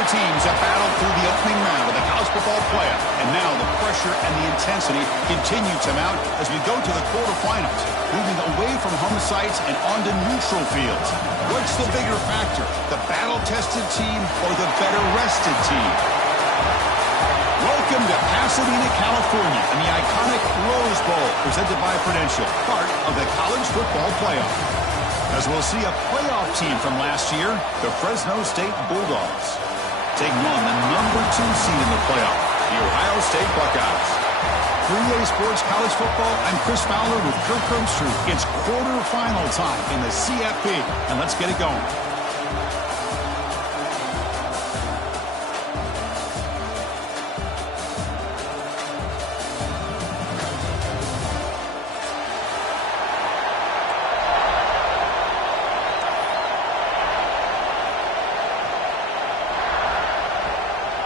Four teams have battled through the opening round of the college football playoff, and now the pressure and the intensity continue to mount as we go to the quarterfinals, moving away from home sites and onto neutral fields. What's the bigger factor, the battle-tested team or the better-rested team? Welcome to Pasadena, California, and the iconic Rose Bowl, presented by Prudential, part of the college football playoff. As we'll see a playoff team from last year, the Fresno State Bulldogs, taking on the #2 seed in the playoff, the Ohio State Buckeyes. 3A Sports College Football, I'm Chris Fowler with Kirk Herbstreit. It's quarterfinal time in the CFP, and let's get it going.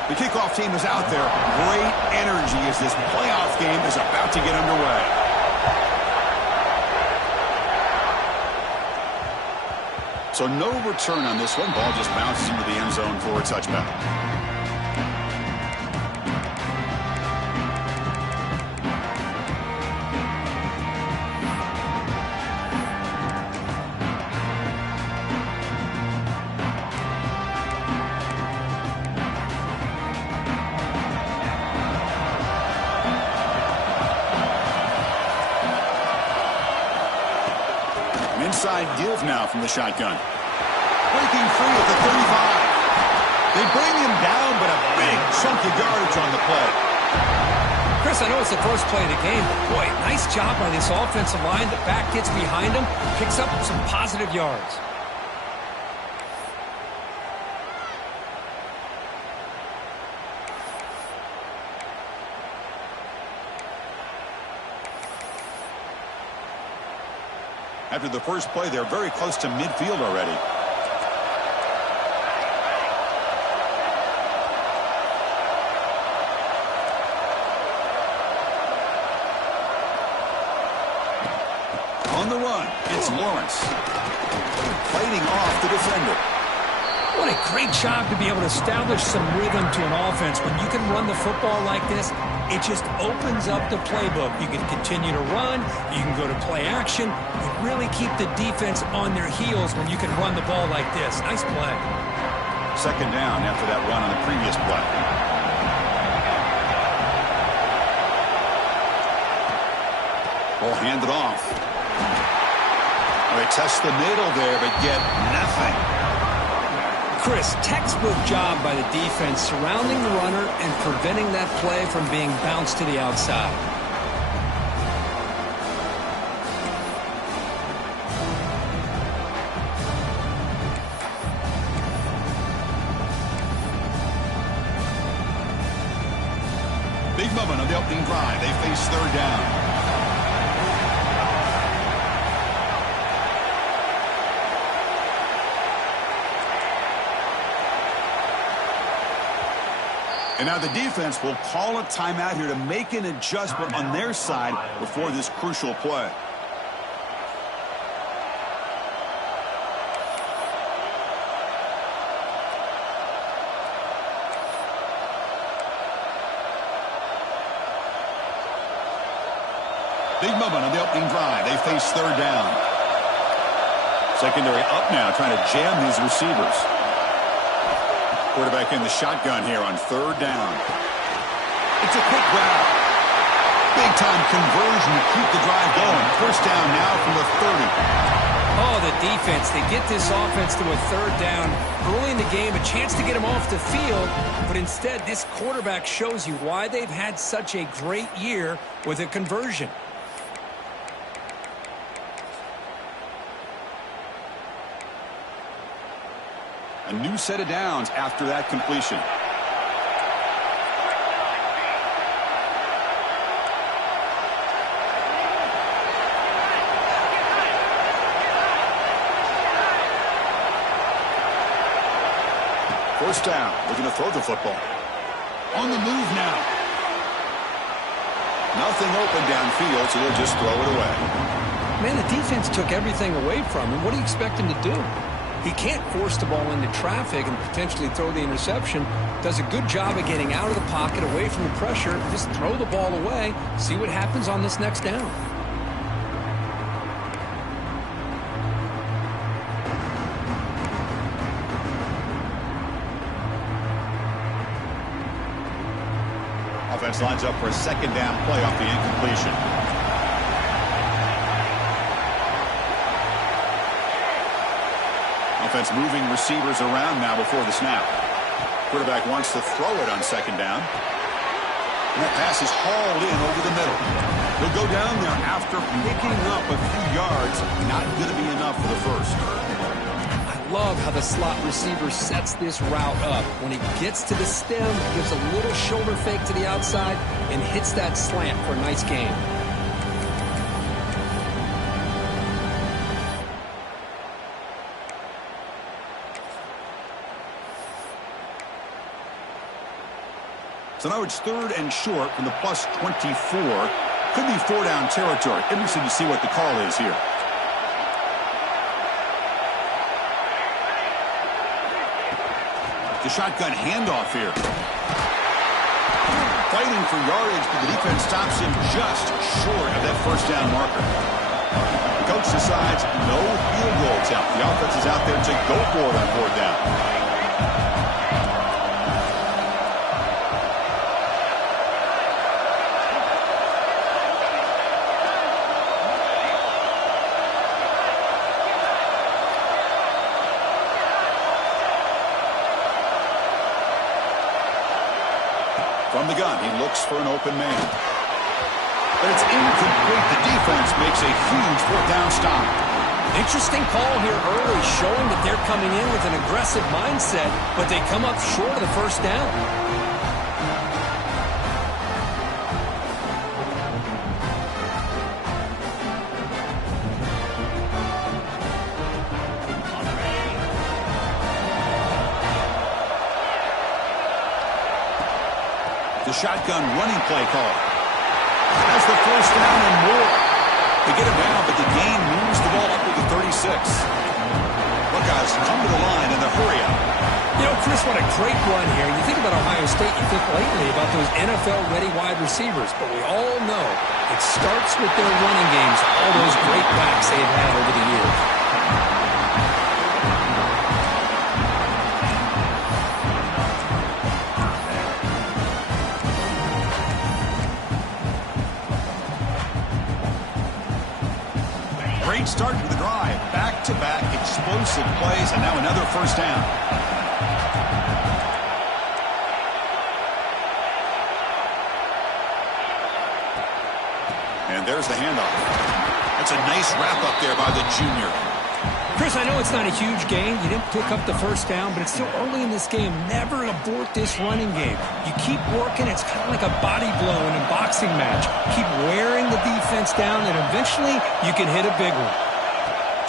The kickoff team is out there. Great energy as this playoff game is about to get underway. So no return on this one. Ball just bounces into the end zone for a touchback. Inside give now from the shotgun. Breaking free at the 35. They bring him down, but a big chunk of yardage on the play. Chris, I know it's the first play of the game, but boy, nice job by this offensive line. The back gets behind him, picks up some positive yards. After the first play, they're very close to midfield already. On the run, it's Lawrence. Fighting off the defender. What a great job to be able to establish some rhythm to an offense. When you can run the football like this, it just opens up the playbook. You can continue to run. You can go to play action. You really keep the defense on their heels when you can run the ball like this. Nice play. Second down after that run on the previous play. Ball handed off. They test the middle there, but get nothing. Chris, textbook job by the defense surrounding the runner and preventing that play from being bounced to the outside. Big moment on the opening drive. They face third down. And now the defense will call a timeout here to make an adjustment on their side before this crucial play. Big moment on the opening drive. They face third down. Secondary up now, trying to jam these receivers. Quarterback in the shotgun here on third down. It's a quick grab. Big-time conversion to keep the drive going. First down now from the 30. Oh, the defense. They get this offense to a third down. Early in the game, a chance to get them off the field. But instead, this quarterback shows you why they've had such a great year with a conversion. A new set of downs after that completion. First down, looking to throw the football. On the move now. Nothing open downfield, so they'll just throw it away. Man, the defense took everything away from him. What do you expect him to do? He can't force the ball into traffic and potentially throw the interception. Does a good job of getting out of the pocket, away from the pressure. Just throw the ball away. See what happens on this next down. Offense lines up for a second down play off the incompletion. Offense moving receivers around now before the snap. Quarterback wants to throw it on second down. And that pass is hauled in over the middle. He'll go down there after picking up a few yards. Not going to be enough for the first. I love how the slot receiver sets this route up. When he gets to the stem, gives a little shoulder fake to the outside, and hits that slant for a nice gain. So now it's third and short from the plus 24. Could be four-down territory. Interesting to see what the call is here. The shotgun handoff here. Fighting for yardage, but the defense stops him just short of that first down marker. The coach decides no field goal attempt. The offense is out there to go for it on fourth down. From the gun, he looks for an open man. But it's incomplete. The defense makes a huge fourth down stop. Interesting call here early, showing that they're coming in with an aggressive mindset, but they come up short of the first down. Shotgun running play call. That's the first down and more. They get him down, but the gain moves the ball up to the 36. Buckeyes come to the line in the hurry up. You know, Chris, what a great run here. You think about Ohio State, you think lately about those NFL-ready wide receivers, but we all know it starts with their running games, all those great backs they've had over the years. Great start to the drive. Back-to-back explosive plays, and now another first down. And there's the handoff. That's a nice wrap-up there by the junior. Chris, I know it's not a huge gain. You didn't pick up the first down, but it's still early in this game. Never abort this running game. You keep working. It's kind of like a body blow in a boxing match. Keep wearing the defense down, and eventually you can hit a big one.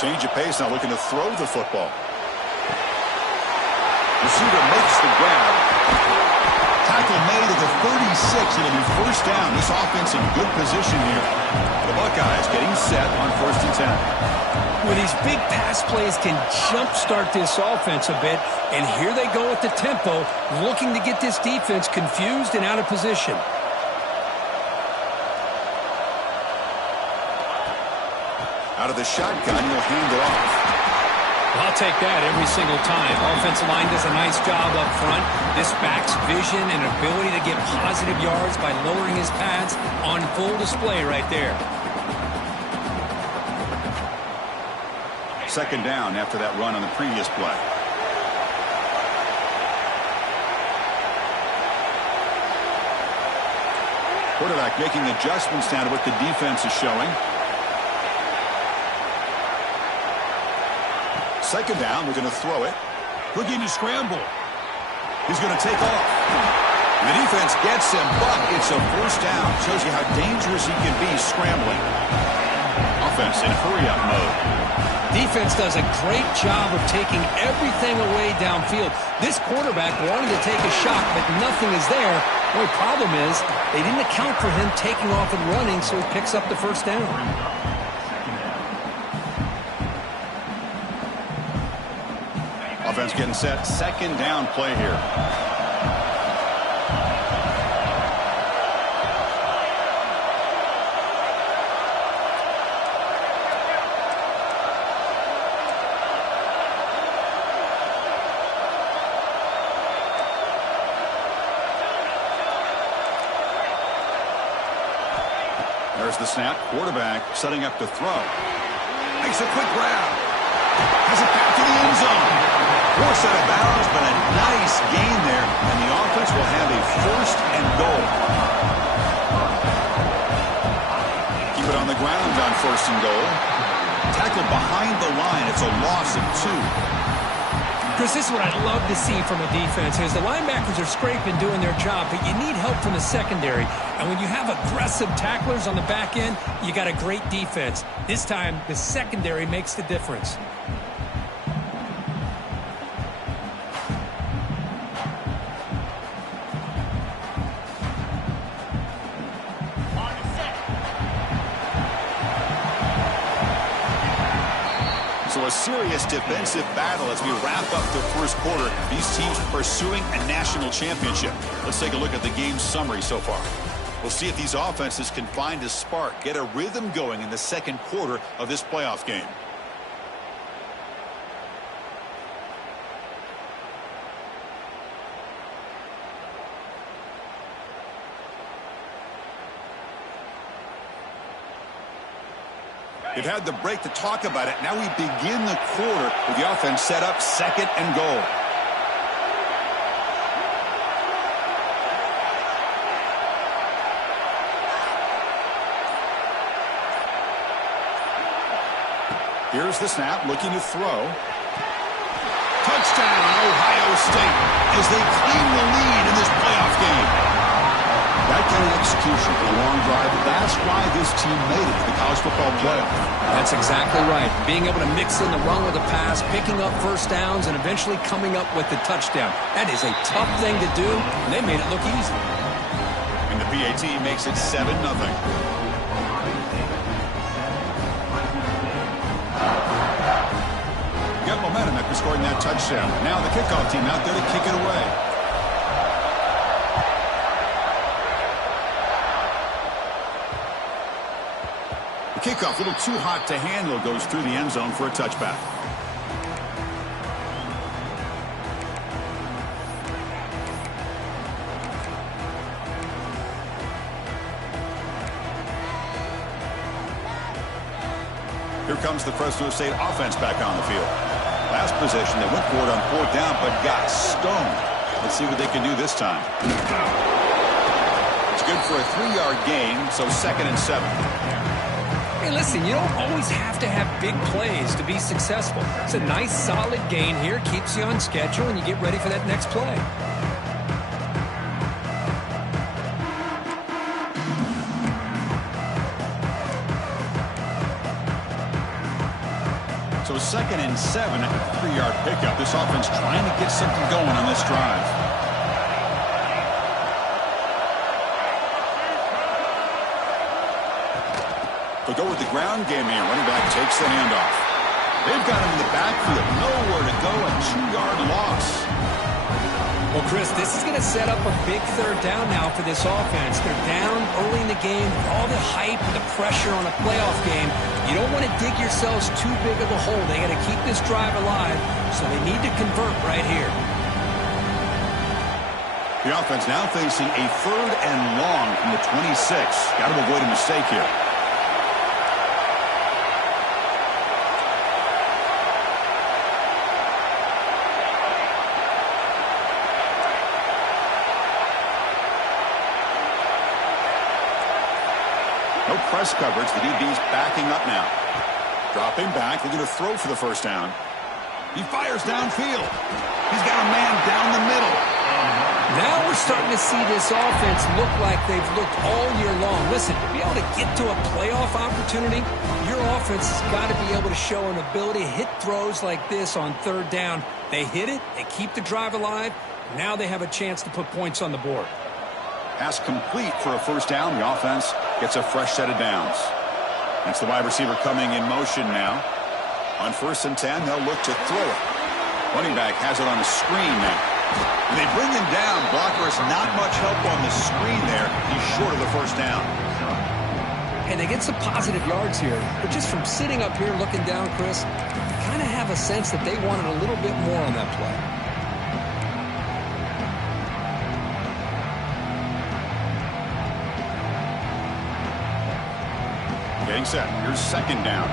Change of pace now, looking to throw the football. Receiver makes the grab. Tackle made at the 36. It'll be first down. This offense in good position here. The Buckeyes getting set on 1st and 10. Well, these big pass plays can jumpstart this offense a bit, and here they go at the tempo, looking to get this defense confused and out of position. Out of the shotgun, he'll hand it off. I'll take that every single time. Offensive line does a nice job up front. This back's vision and ability to get positive yards by lowering his pads on full display right there. Second down after that run on the previous play. Quarterback making adjustments down to what the defense is showing. Second down, we're going to throw it. We're going to scramble. He's going to take off. The defense gets him, but it's a first down. Shows you how dangerous he can be scrambling. Offense in hurry-up mode. Defense does a great job of taking everything away downfield. This quarterback wanted to take a shot, but nothing is there. The only problem is they didn't account for him taking off and running, so he picks up the first down. Offense getting set. Second down play here. There's the snap. Quarterback setting up to throw. Makes a quick grab. Has it back to the end zone. Forced out of bounds, but a nice gain there. And the offense will have a first and goal. Keep it on the ground on first and goal. Tackled behind the line. It's a loss of 2. Chris, this is what I love to see from a defense is the linebackers are scraping, doing their job, but you need help from the secondary. And when you have aggressive tacklers on the back end, you got a great defense. This time, the secondary makes the difference. So a serious defensive battle as we wrap up the first quarter. These teams pursuing a national championship. Let's take a look at the game summary so far. We'll see if these offenses can find a spark, get a rhythm going in the second quarter of this playoff game. They've had the break to talk about it. Now we begin the quarter with the offense set up second and goal. Here's the snap, looking to throw. Touchdown, Ohio State, as they claim the lead in this playoff game. That kind of execution for a long drive, that's why this team made it to the college football playoff. That's exactly right. Being able to mix in the run with the pass, picking up first downs, and eventually coming up with the touchdown. That is a tough thing to do, and they made it look easy. And the PAT makes it 7-0. Got momentum after scoring that touchdown. Now the kickoff team out there to kick it away. The kickoff, a little too hot to handle, goes through the end zone for a touchback. Here comes the Fresno State offense back on the field. Last possession, they went for it on 4th down, but got stoned. Let's see what they can do this time. It's good for a 3-yard gain, so 2nd and 7. Hey, listen, you don't always have to have big plays to be successful. It's a nice, solid gain here, keeps you on schedule, and you get ready for that next play. So 2nd and 7 at the 3-yard pickup. This offense trying to get something going on this drive. They'll go with the ground game here. Running back takes the handoff. They've got him in the backfield. Nowhere to go. A 2-yard loss. Well, Chris, this is going to set up a big 3rd down now for this offense. They're down early in the game. All the hype and the pressure on a playoff game. You don't want to dig yourselves too big of a hole. They got to keep this drive alive, so they need to convert right here. The offense now facing a 3rd and long from the 26. Got to avoid a mistake here. No press coverage. The DB's backing up now. Dropping back, looking to throw for the 1st down. He fires downfield. He's got a man down the middle. Now we're starting to see this offense look like they've looked all year long. Listen, to be able to get to a playoff opportunity, your offense has got to be able to show an ability to hit throws like this on 3rd down. They hit it, they keep the drive alive. Now they have a chance to put points on the board. Pass complete for a 1st down. The offense gets a fresh set of downs. That's the wide receiver coming in motion now. On 1st and 10, they'll look to throw it. Running back has it on a screen now. And they bring him down. Blocker is not much help on the screen there. He's short of the first down. And they get some positive yards here. But just from sitting up here looking down, Chris, you kind of have a sense that they wanted a little bit more on that play. Getting set. Here's second down.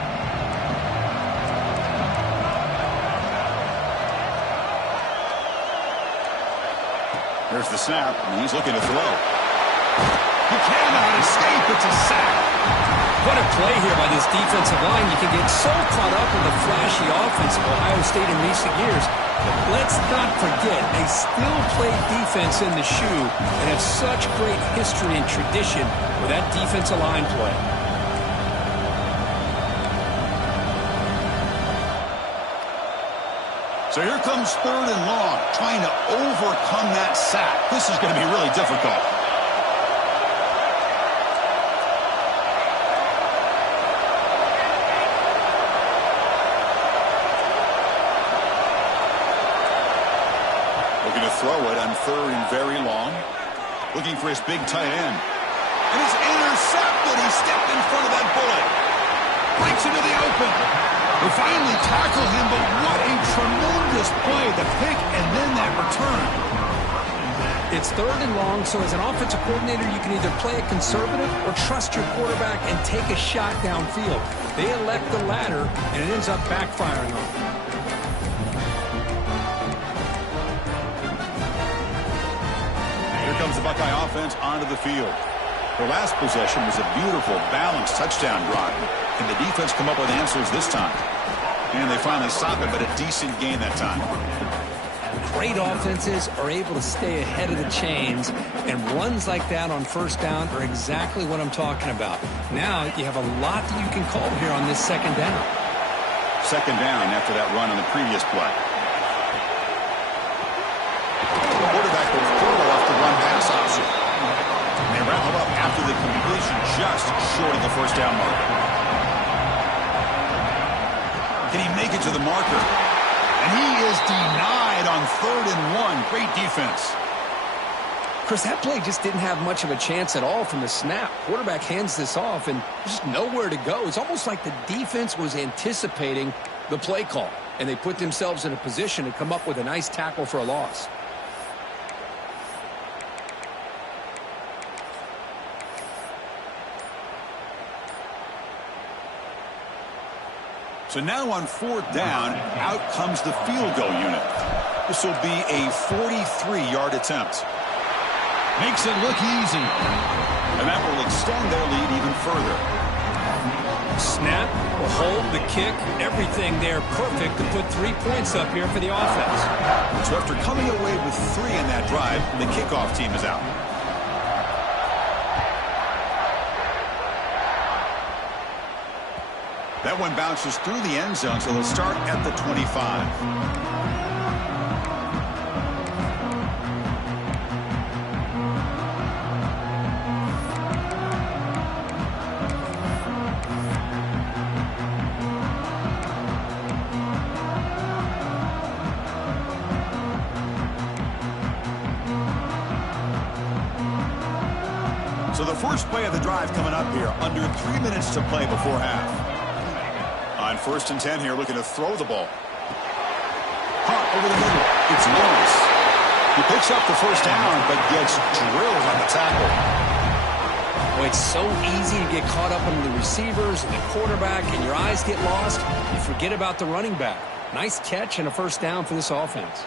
There's the snap, and he's looking to throw. He cannot escape. It's a sack. What a play here by this defensive line. You can get so caught up in the flashy offense of Ohio State in recent years. But let's not forget, they still play defense in the shoe and have such great history and tradition with that defensive line play. So here comes third and long, trying to overcome that sack. This is going to be really difficult. Looking to throw it on third and very long. Looking for his big tight end. And it's intercepted. He stepped in front of that bullet. Breaks into the open. They finally tackle him, but what a tremendous play. The pick and then that return. It's third and long, so as an offensive coordinator, you can either play it conservative or trust your quarterback and take a shot downfield. They elect the latter, and it ends up backfiring on them. Here comes the Buckeye offense onto the field. Their last possession was a beautiful, balanced touchdown drive, and the defense come up with answers this time. And they finally stop it, but a decent gain that time. Great offenses are able to stay ahead of the chains, and runs like that on first down are exactly what I'm talking about. Now you have a lot that you can call here on this second down. Second down after that run on the previous play. The quarterback will throw off the run pass option. And they wrap him up after the completion just short of the first down marker. Can he make it to the marker? And he is denied on third and one. Great defense. Chris, that play just didn't have much of a chance at all from the snap. Quarterback hands this off, and there's just nowhere to go. It's almost like the defense was anticipating the play call, and they put themselves in a position to come up with a nice tackle for a loss. So now on fourth down, out comes the field goal unit. This will be a 43-yard attempt. Makes it look easy. And that will extend their lead even further. Snap, the hold, the kick, everything there perfect to put 3 points up here for the offense. So after coming away with 3 in that drive, the kickoff team is out. That one bounces through the end zone, so they'll start at the 25. So the first play of the drive coming up here, under 3 minutes to play before half. On first and 10 here, looking to throw the ball. Hot over the middle. It's Lawrence. He picks up the first down, but gets drilled on the tackle. Boy, it's so easy to get caught up in the receivers and the quarterback, and your eyes get lost. You forget about the running back. Nice catch and a first down for this offense.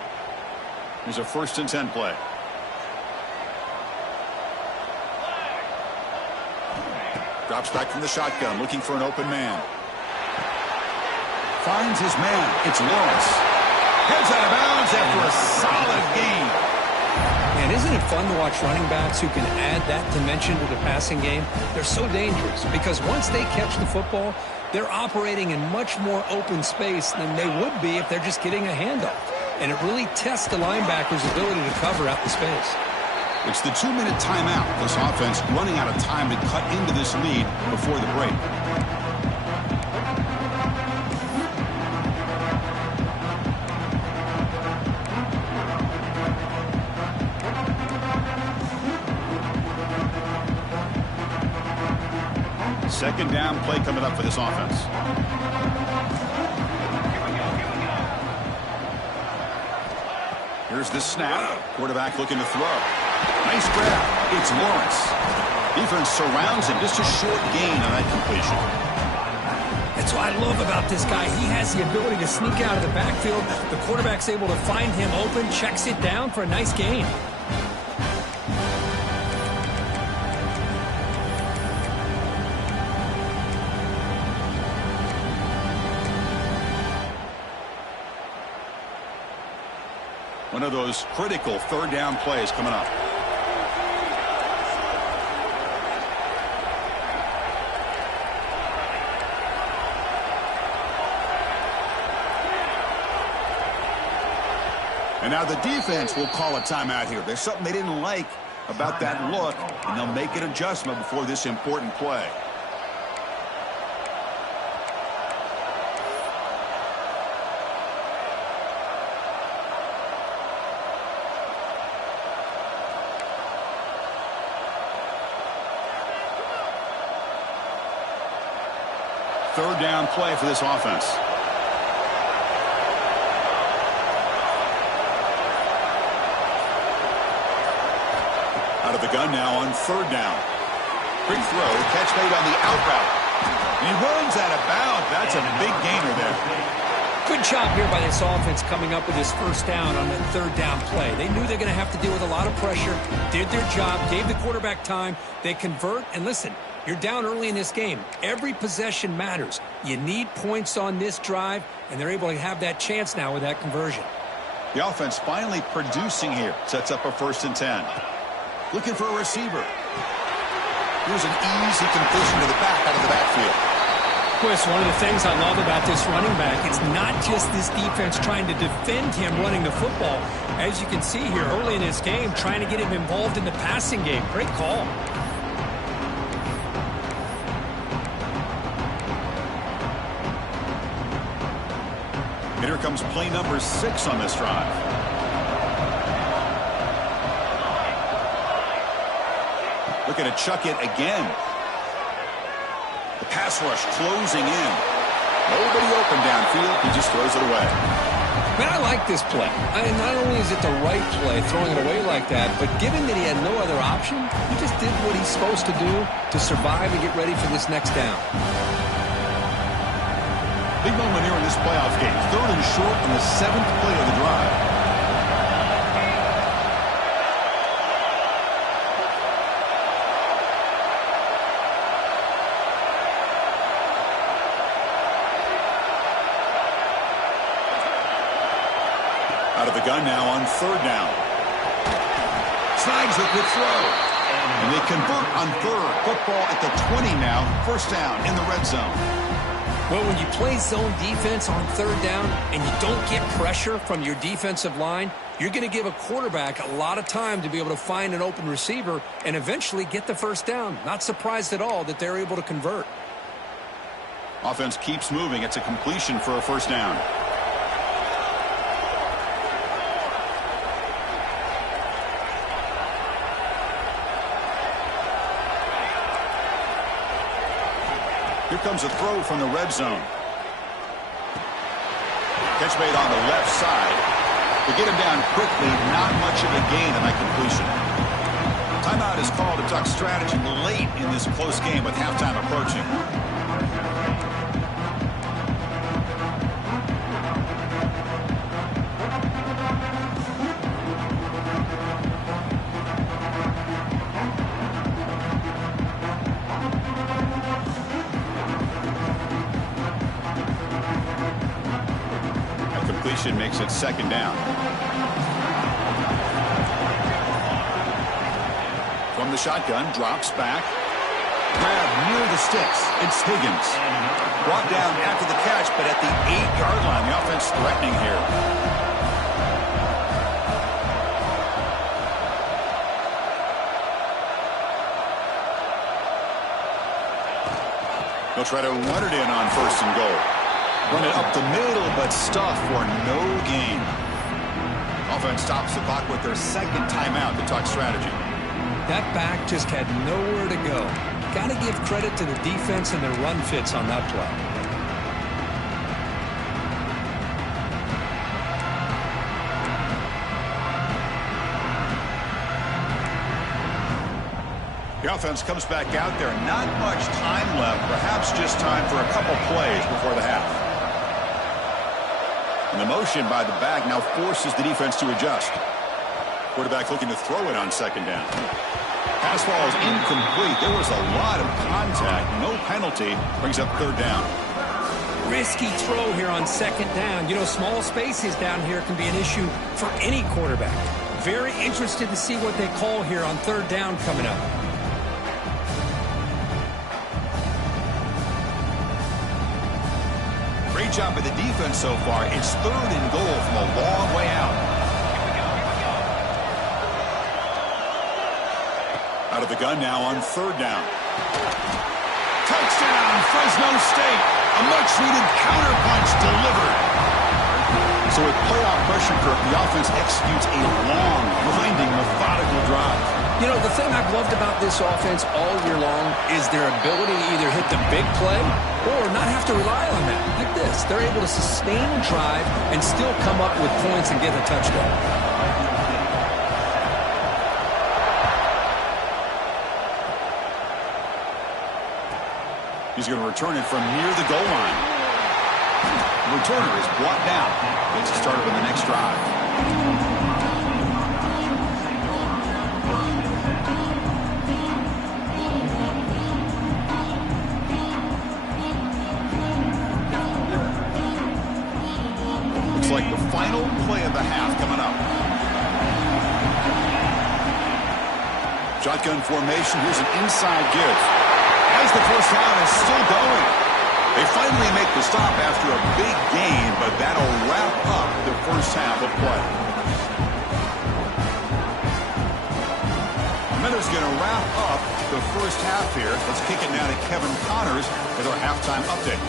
Here's a first and 10 play. Drops back from the shotgun, looking for an open man. Finds his man. It's Lawrence. Heads out of bounds after a solid gain. Man, isn't it fun to watch running backs who can add that dimension to the passing game? They're so dangerous because once they catch the football, they're operating in much more open space than they would be if they're just getting a handoff. And it really tests the linebacker's ability to cover out the space. It's the 2-minute timeout. This offense running out of time to cut into this lead before the break. Second down play coming up for this offense. Here's the snap. Quarterback looking to throw. Nice grab. It's Lawrence. Defense surrounds him. Just a short gain on that completion. That's what I love about this guy. He has the ability to sneak out of the backfield. The quarterback's able to find him open, checks it down for a nice gain. One of those critical third down plays coming up. And now the defense will call a timeout here. There's something they didn't like about that look, and they'll make an adjustment before this important play. Third down play for this offense. Out of the gun now on third down. Quick throw, catch made on the out route. And he runs out of bounds. That's a big gainer there. Good job here by this offense coming up with this first down on the third down play. They knew they're going to have to deal with a lot of pressure, did their job, gave the quarterback time. They convert, and listen, you're down early in this game. Every possession matters. You need points on this drive, and they're able to have that chance now with that conversion. The offense finally producing here. Sets up a 1st and 10. Looking for a receiver. Here's an easy completion to the back out of the backfield. Chris, one of the things I love about this running back, it's not just this defense trying to defend him running the football. As you can see here early in this game, trying to get him involved in the passing game. Great call. And here comes play number 6 on this drive. Looking to chuck it again. The pass rush closing in. Nobody open downfield. He just throws it away. Man, I like this play. Not only is it the right play, throwing it away like that, but given that he had no other option, he just did what he's supposed to do to survive and get ready for this next down. Big moment here in this playoff game. 3rd and short on the 7th play of the drive. Out of the gun now on 3rd down. Snags it with throw. And they convert on 3rd. Football at the 20 now. 1st down in the red zone. Well, when you play zone defense on 3rd down and you don't get pressure from your defensive line, you're going to give a quarterback a lot of time to be able to find an open receiver and eventually get the 1st down. Not surprised at all that they're able to convert. Offense keeps moving. It's a completion for a 1st down. Here comes a throw from the red zone. Catch made on the left side. To get him down quickly, not much of a gain on that completion. Timeout is called to talk strategy late in this close game with halftime approaching. Makes it 2nd down. From the shotgun, drops back. Grab near the sticks. It's Higgins. Brought down after the catch, but at the 8-yard line. The offense threatening here. They'll try to run it in on 1st and goal. Run it up the middle, but stuff for no gain. Offense stops the clock with their 2nd timeout to talk strategy. That back just had nowhere to go. got to give credit to the defense and their run fits on that play. The offense comes back out there. Not much time left. Perhaps just time for a couple plays before the half. And the motion by the back now forces the defense to adjust. Quarterback looking to throw it on second down. Pass ball is incomplete. There was a lot of contact. No penalty. Brings up third down. Risky throw here on second down. You know, small spaces down here can be an issue for any quarterback. Very interested to see what they call here on third down coming up. Great job by the defense so far. It's third and goal from a long way out. Out of the gun now on third down. Touchdown, Fresno State. A much-needed counterpunch delivered. So with playoff pressure, Kirk, the offense executes a long, grinding, methodical drive. You know, the thing I've loved about this offense all year long is their ability to either hit the big play or not have to rely on that. Like this, they're able to sustain a drive and still come up with points and get a touchdown. He's going to return it from near the goal line. The returner is brought down. Gets started on the next drive. Looks like the final play of the half coming up. Shotgun formation. Here's an inside give. As the first down is still going. They finally make the stop after a big gain, but that'll wrap up the first half of play. Miller's going to wrap up the first half here. Let's kick it now to Kevin Connors with our halftime update.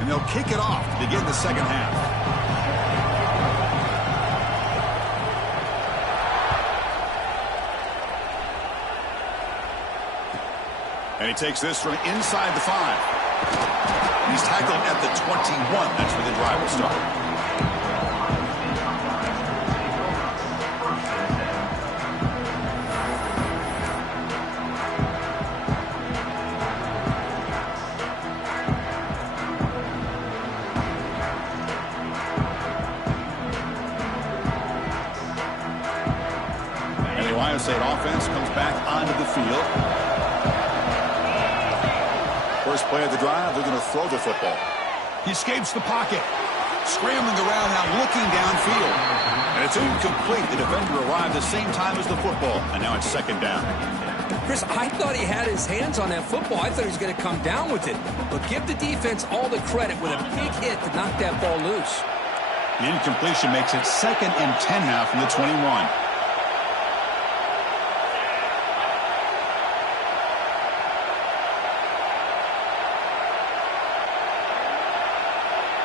And they'll kick it off to begin the second half. And he takes this from inside the 5. He's tackled at the 21. That's where the drive will start. And the Ohio State offense comes back onto the field. First play of the drive, they're going to throw the football. He escapes the pocket. Scrambling around now, looking downfield. And it's incomplete. The defender arrived the same time as the football. And now it's second down. Chris, I thought he had his hands on that football. I thought he was going to come down with it. But give the defense all the credit with a big hit to knock that ball loose. The incompletion makes it 2nd and 10 now from the 21.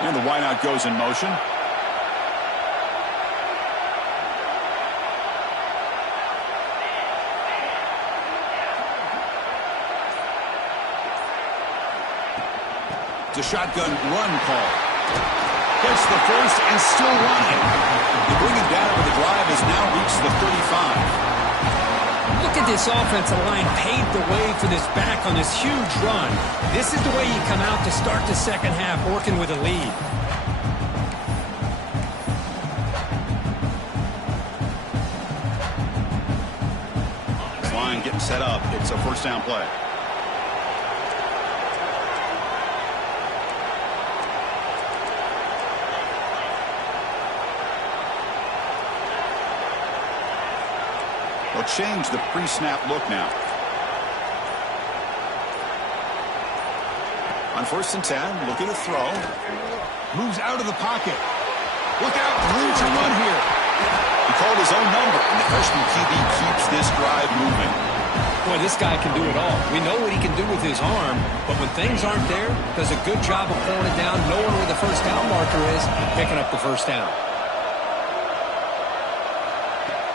And the wideout goes in motion. It's a shotgun run call. Gets the first and still running. They bring him down, but the drive has now reached the 35. Look at this offensive line paved the way for this back on this huge run. This is the way you come out to start the second half, working with a lead. This line getting set up. It's a first down play. They'll change the pre-snap look now. On 1st and 10, looking to throw. Moves out of the pocket. Look out, room to run here. He called his own number, and the freshman QB keeps this drive moving. Boy, Boy, this guy can do it all. We know what he can do with his arm, but when things aren't there, does a good job of pulling it down, knowing where the first down marker is, picking up the first down.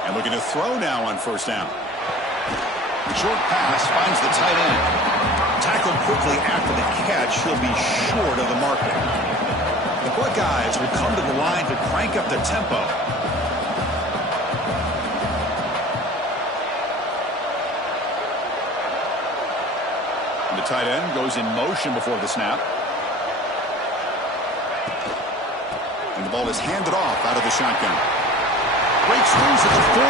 And looking to throw now on first down. The short pass finds the tight end. Tackled quickly after the catch. He'll be short of the marker. The Buckeyes will come to the line to crank up the tempo. The tight end goes in motion before the snap. And the ball is handed off out of the shotgun. Breaks loose at the 40.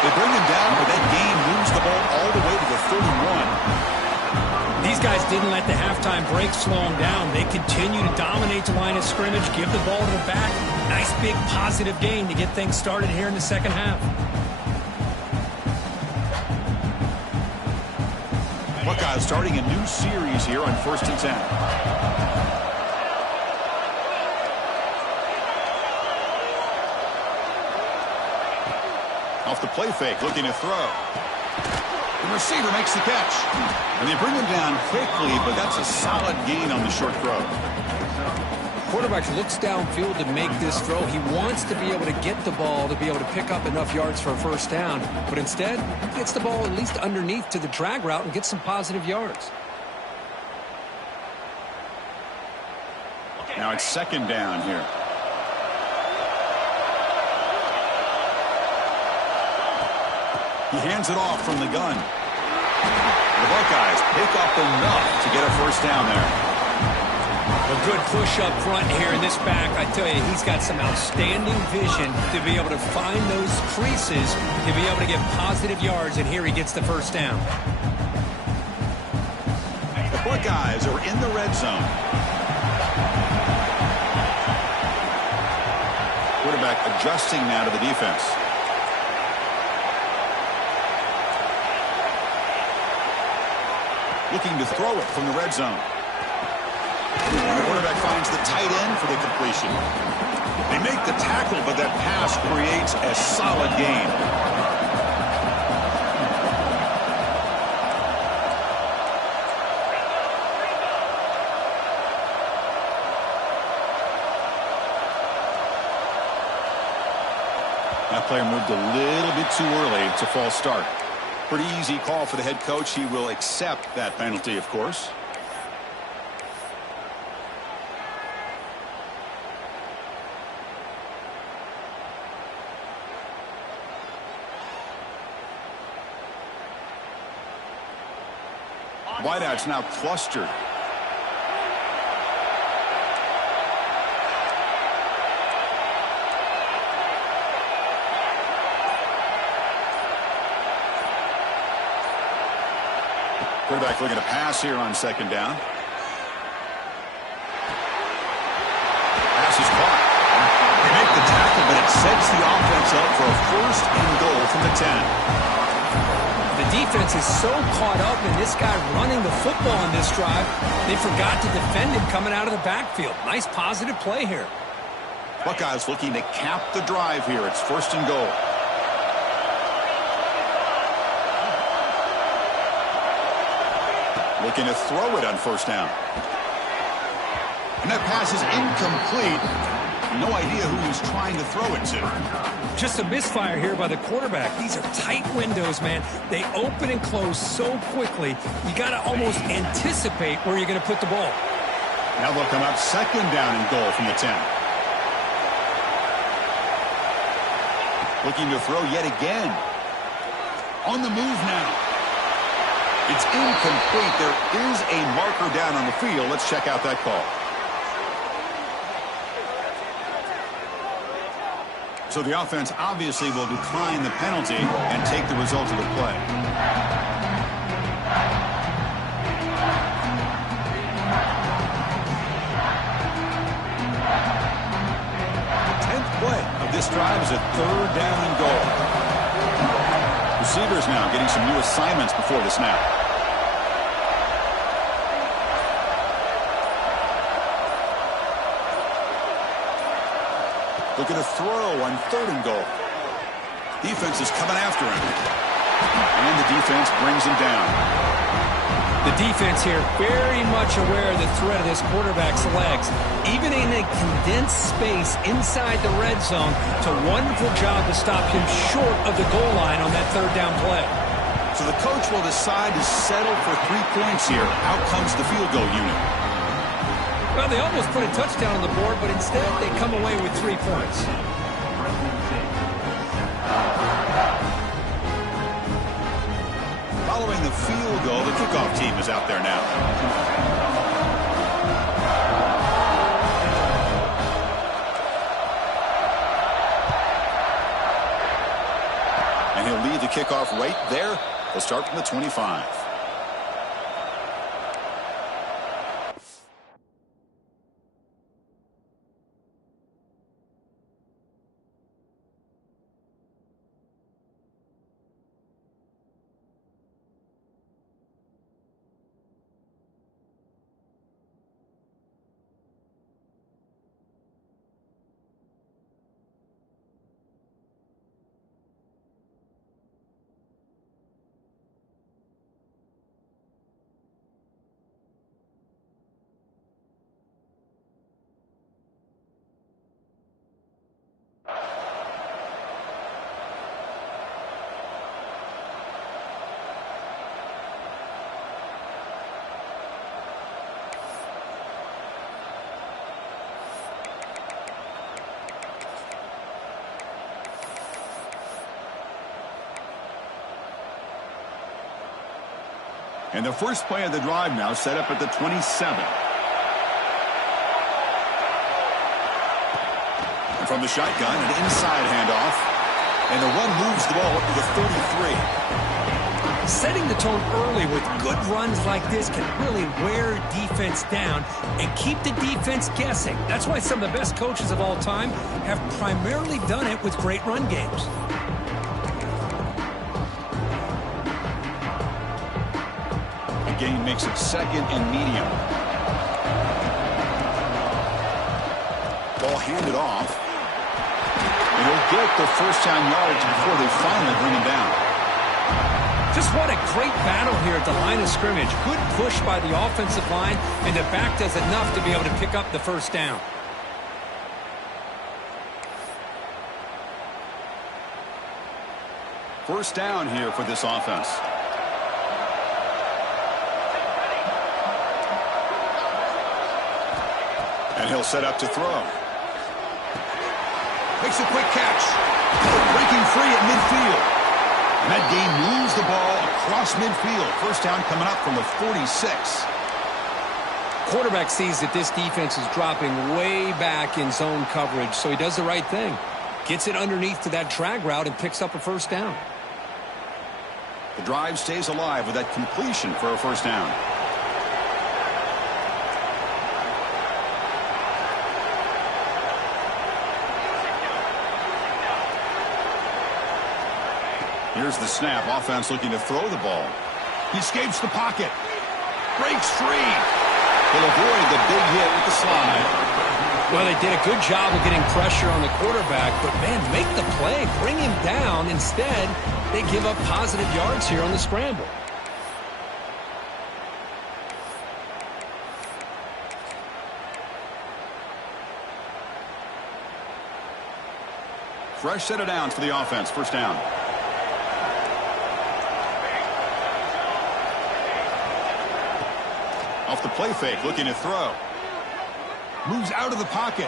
They bring him down, but that gain moves the ball all the way to the 31. These guys didn't let the halftime break slow them down. They continue to dominate the line of scrimmage, give the ball to the back. Nice big positive gain to get things started here in the second half. Buckeyes starting a new series here on 1st and 10. Off the play fake, looking to throw. The receiver makes the catch. And they bring him down quickly, but that's a solid gain on the short throw. Quarterback looks downfield to make this throw. He wants to be able to get the ball to be able to pick up enough yards for a first down. But instead, he gets the ball at least underneath to the drag route and gets some positive yards. Now it's second down here. He hands it off from the gun. The Buckeyes pick up enough to get a first down there. A good push up front here in this back. I tell you, he's got some outstanding vision to be able to find those creases, to be able to get positive yards, and here he gets the first down. The Buckeyes are in the red zone. Quarterback adjusting now to the defense. Looking to throw it from the red zone. The quarterback finds the tight end for the completion. They make the tackle, but that pass creates a solid gain. That player moved a little bit too early to false start. Pretty easy call for the head coach. He will accept that penalty, of course. Wideouts now clustered. Quarterback looking to pass here on second down. Pass is caught. They make the tackle, but it sets the offense up for a first and goal from the 10. The defense is so caught up in this guy running the football on this drive, they forgot to defend him coming out of the backfield. Nice positive play here. Buckeyes looking to cap the drive here. It's first and goal. Looking to throw it on first down. And that pass is incomplete. No idea who he's trying to throw it to. Just a misfire here by the quarterback. These are tight windows, man. They open and close so quickly. You got to almost anticipate where you're going to put the ball. Now they'll come up second down and goal from the 10. Looking to throw yet again. On the move now. It's incomplete. There is a marker down on the field. Let's check out that call. So the offense obviously will decline the penalty and take the result of the play. 10th play of this drive is a third down and goal. Receivers now getting some new assignments before the snap. Looking to throw on third and goal. Defense is coming after him. And the defense brings him down. The defense here very much aware of the threat of this quarterback's legs. Even in a condensed space inside the red zone, it's a wonderful job to stop him short of the goal line on that third down play. So the coach will decide to settle for 3 points here. Out comes the field goal unit. Well, they almost put a touchdown on the board, but instead they come away with 3 points. Following the field goal, the kickoff team is out there now. And he'll lead the kickoff right there. They'll start from the 25. And the first play of the drive now set up at the 27. And from the shotgun, an inside handoff. And the run moves the ball up to the 33. Setting the tone early with good runs like this can really wear defense down and keep the defense guessing. That's why some of the best coaches of all time have primarily done it with great run games. Gain makes it second and medium. Ball handed off. And he'll get the first down yards before they finally bring him down. Just what a great battle here at the line of scrimmage. Good push by the offensive line, and the back does enough to be able to pick up the first down. First down here for this offense. And he'll set up to throw. Makes a quick catch. Breaking free at midfield. And that gain moves the ball across midfield. First down coming up from the 46. Quarterback sees that this defense is dropping way back in zone coverage, so he does the right thing. Gets it underneath to that drag route and picks up a first down. The drive stays alive with that completion for a first down. Here's the snap. Offense looking to throw the ball. He escapes the pocket. Breaks free. He'll avoid the big hit with the slide. Well, they did a good job of getting pressure on the quarterback, but, man, make the play. Bring him down. Instead, they give up positive yards here on the scramble. Fresh set of downs for the offense. First down. Off the play fake, looking to throw. Moves out of the pocket.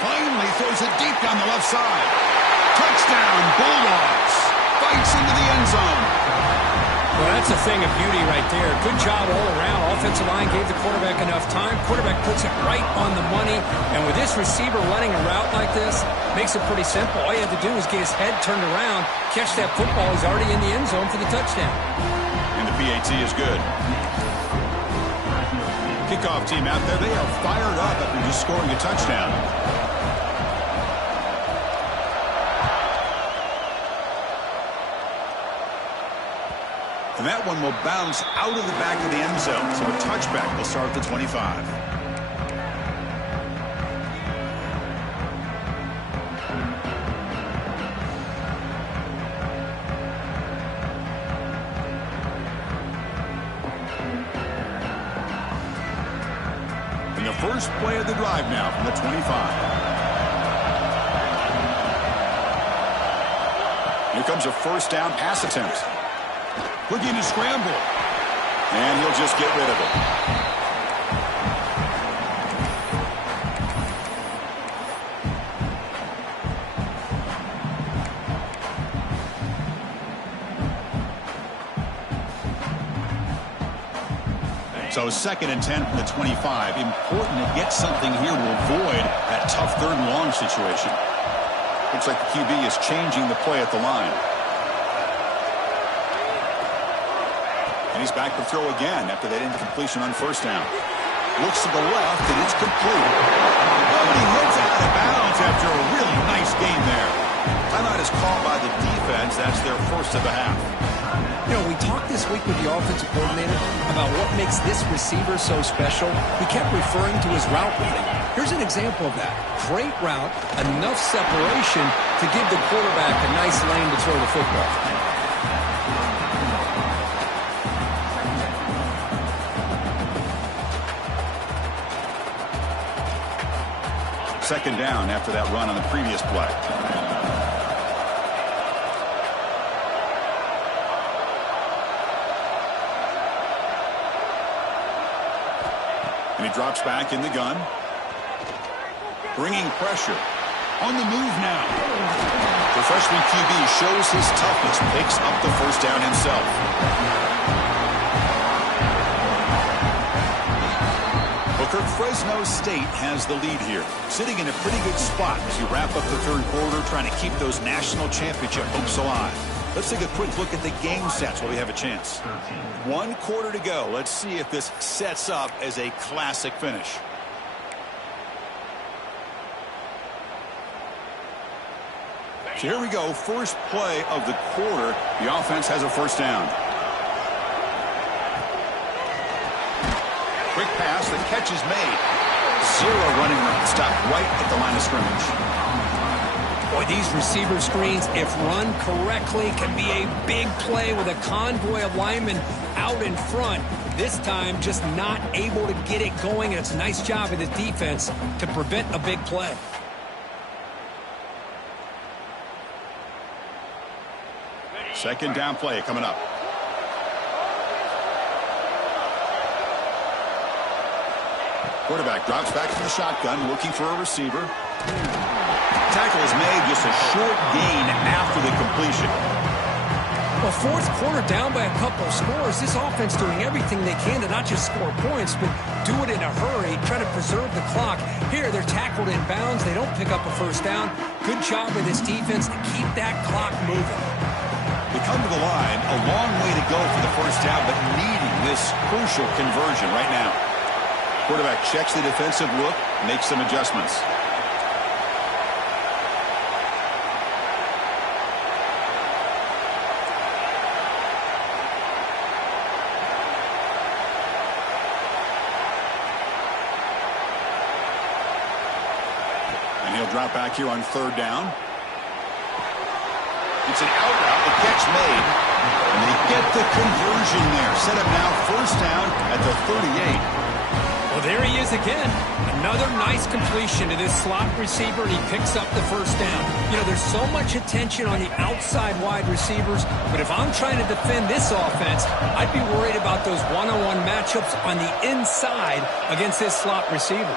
Finally throws it deep down the left side. Touchdown, Bulldogs. Fights into the end zone. Well, that's a thing of beauty right there. Good job all around. Offensive line gave the quarterback enough time. Quarterback puts it right on the money. And with this receiver running a route like this, makes it pretty simple. All you have to do is get his head turned around, catch that football. He's already in the end zone for the touchdown. And the PAT is good. Kickoff team out there, they are fired up after just scoring a touchdown. And that one will bounce out of the back of the end zone. So a touchback will start at the 25. First play of the drive now from the 25. Here comes a first down pass attempt. Looking to scramble. And he'll just get rid of it. So 2nd and 10 from the 25. Important to get something here to avoid that tough 3rd and long situation. Looks like the QB is changing the play at the line. And he's back to throw again after that incompletion on first down. Looks to the left, and it's complete. But he hits out of bounds after a really nice game there. Timeout is called by the defense. That's their first of the half. You know, we talked this week with the offensive coordinator about what makes this receiver so special. He kept referring to his route running. Here's an example of that. Great route, enough separation to give the quarterback a nice lane to throw the football. Second down after that run on the previous play. And he drops back in the gun. Bringing pressure. On the move now. The freshman QB shows his toughness. Picks up the first down himself. Booker, Fresno State has the lead here. Sitting in a pretty good spot as you wrap up the 3rd quarter, trying to keep those national championship hopes alive. Let's take a quick look at the game sets while we have a chance. 1 quarter to go. Let's see if this sets up as a classic finish. So here we go. First play of the quarter. The offense has a first down. Quick pass. The catch is made. 0 running room. Stop right at the line of scrimmage. Boy, these receiver screens, if run correctly, can be a big play with a convoy of linemen out in front. This time, just not able to get it going. And it's a nice job of the defense to prevent a big play. Second down play coming up. Quarterback drops back from the shotgun, looking for a receiver. Tackle is made, just a short gain after the completion. Well, 4th quarter down by a couple of scores. This offense doing everything they can to not just score points, but do it in a hurry, try to preserve the clock. Here, they're tackled in bounds. They don't pick up a first down. Good job by this defense to keep that clock moving. They come to the line, a long way to go for the first down, but needing this crucial conversion right now. Quarterback checks the defensive look, makes some adjustments. And he'll drop back here on 3rd down. It's an out route, the catch made. And they get the conversion there. Set up now first down at the 38. Well, there he is again. Another nice completion to this slot receiver, and he picks up the first down. You know, there's so much attention on the outside wide receivers, but if I'm trying to defend this offense, I'd be worried about those one-on-one matchups on the inside against this slot receiver.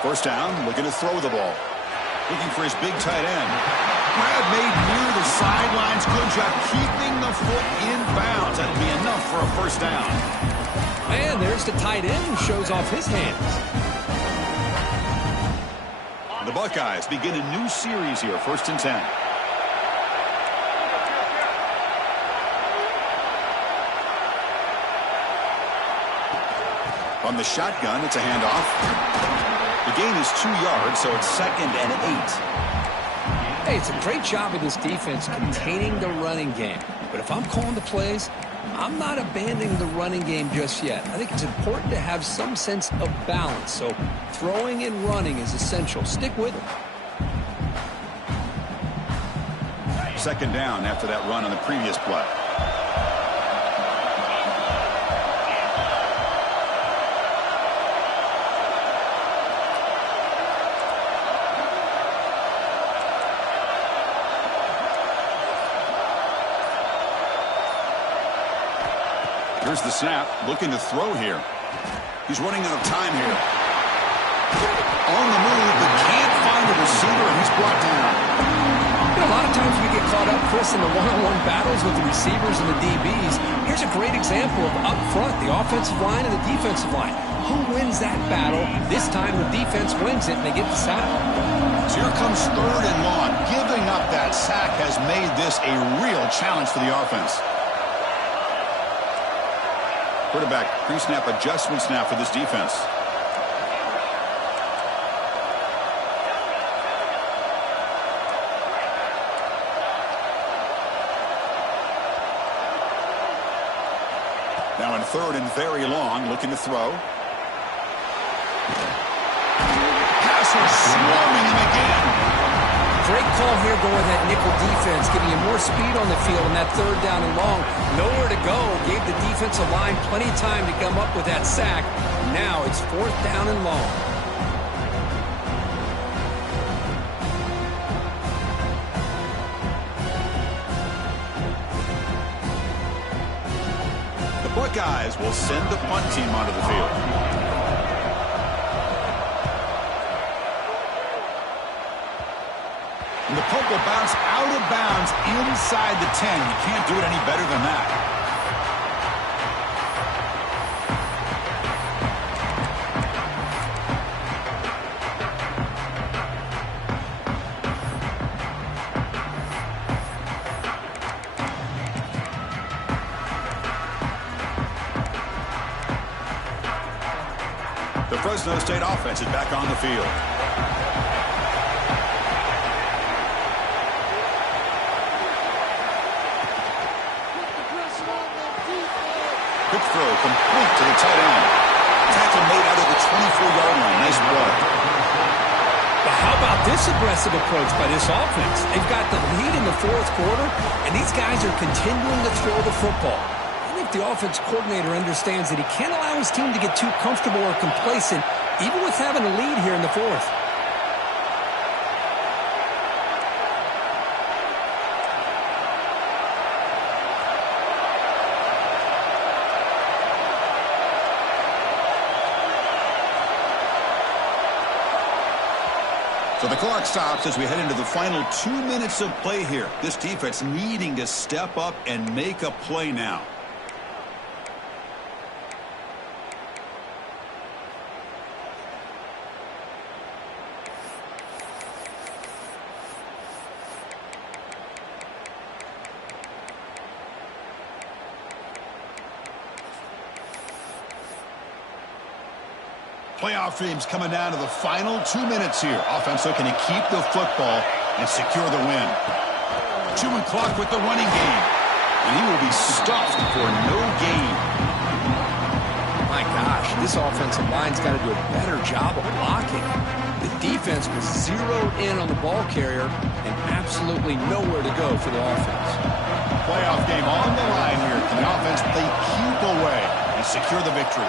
First down, looking to throw the ball. Looking for his big tight end. Grab made near the sidelines. Good job keeping the foot in bounds. That'll be enough for a first down. And there's the tight end who shows off his hands. The Buckeyes begin a new series here. 1st and 10. From the shotgun, it's a handoff. The gain is 2 yards, so it's 2nd and 8. Hey, it's a great job of this defense containing the running game. But if I'm calling the plays, I'm not abandoning the running game just yet. I think it's important to have some sense of balance. So throwing and running is essential. Stick with it. 2nd down after that run on the previous play. Here's the snap, looking to throw here. He's running out of time here. On the move, but can't find the receiver, and he's brought down. A lot of times we get caught up, Chris, in the one-on-one battles with the receivers and the DBs. Here's a great example of up front, the offensive line and the defensive line. Who wins that battle? This time the defense wins it, and they get the sack. So here comes 3rd and long. Giving up that sack has made this a real challenge for the offense. Quarterback, pre-snap adjustment snap for this defense. Now in 3rd and very long, looking to throw. Passer swarming him again. Great call here going with that nickel defense, giving you more speed on the field on that 3rd down and long. Nowhere to go. Gave the defensive line plenty of time to come up with that sack. Now it's 4th down and long. Buckeyes will send the punt team onto the field. And the punt will bounce out of bounds inside the 10. You can't do it any better than that. The Fresno State offense is back on the field. Quick throw complete to the tight end. Tackle made out of the 24-yard line. Nice play. But how about this aggressive approach by this offense? They've got the lead in the 4th quarter, and these guys are continuing to throw the football. The offense coordinator understands that he can't allow his team to get too comfortable or complacent, even with having a lead here in the 4th. So the clock stops as we head into the final 2 minutes of play here. This defense needing to step up and make a play now. Playoff dreams coming down to the final 2 minutes here. Offense looking to keep the football and secure the win. Chewing clock with the running game. And he will be stuffed for no gain. My gosh, this offensive line's got to do a better job of blocking. The defense was zeroed in on the ball carrier and absolutely nowhere to go for the offense. Playoff game on the line here. Can the offense play keep away and secure the victory?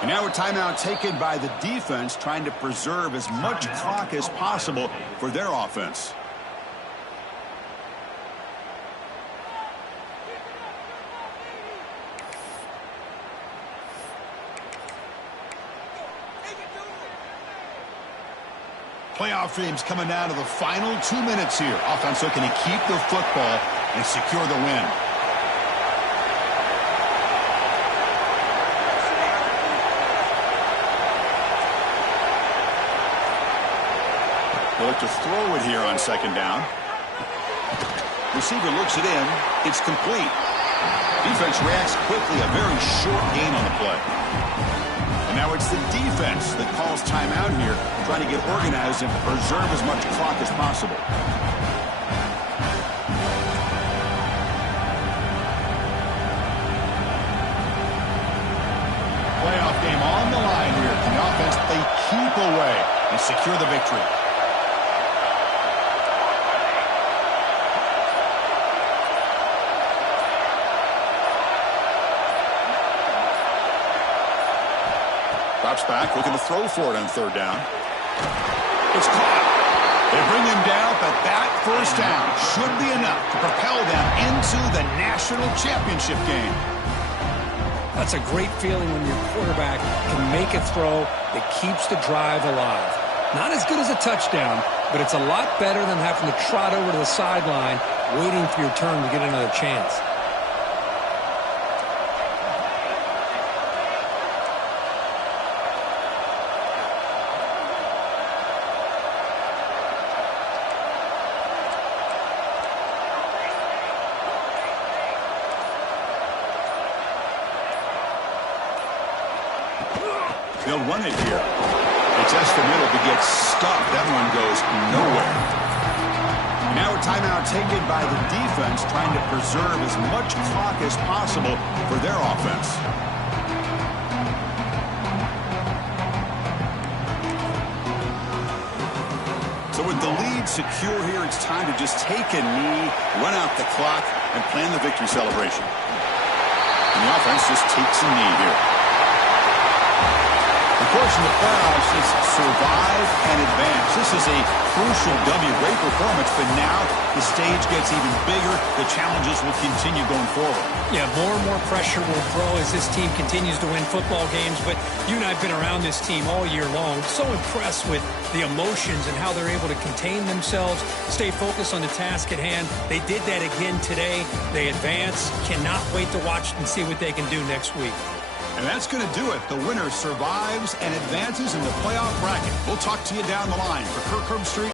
And now a timeout taken by the defense, trying to preserve as much clock as possible for their offense. Playoff dreams coming down to the final 2 minutes here. Offense looking to keep the football and secure the win. They'll look to throw it here on 2nd down. Receiver looks it in. It's complete. Defense reacts quickly. A very short gain on the play. And now it's the defense that calls timeout here, trying to get organized and preserve as much clock as possible. Playoff game on the line here. Can the offense play keep away and secure the victory? Drops back, looking to throw for it on 3rd down. It's caught. They bring him down, but that first down should be enough to propel them into the national championship game. That's a great feeling when your quarterback can make a throw that keeps the drive alive. Not as good as a touchdown, but it's a lot better than having to trot over to the sideline waiting for your turn to get another chance. They'll run it here. They test the middle, but gets stuck. That one goes nowhere. Now a timeout taken by the defense, trying to preserve as much clock as possible for their offense. So with the lead secure here, it's time to just take a knee, run out the clock, and plan the victory celebration. And the offense just takes a knee here. Of course, in the playoffs, it's survive and advance. This is a crucial W. Great performance, but now the stage gets even bigger. The challenges will continue going forward. Yeah, more and more pressure will grow as this team continues to win football games. But you and I have been around this team all year long. So impressed with the emotions and how they're able to contain themselves, stay focused on the task at hand. They did that again today. They advance. Cannot wait to watch and see what they can do next week. And that's going to do it. The winner survives and advances in the playoff bracket. We'll talk to you down the line. For Kirk Herbstreit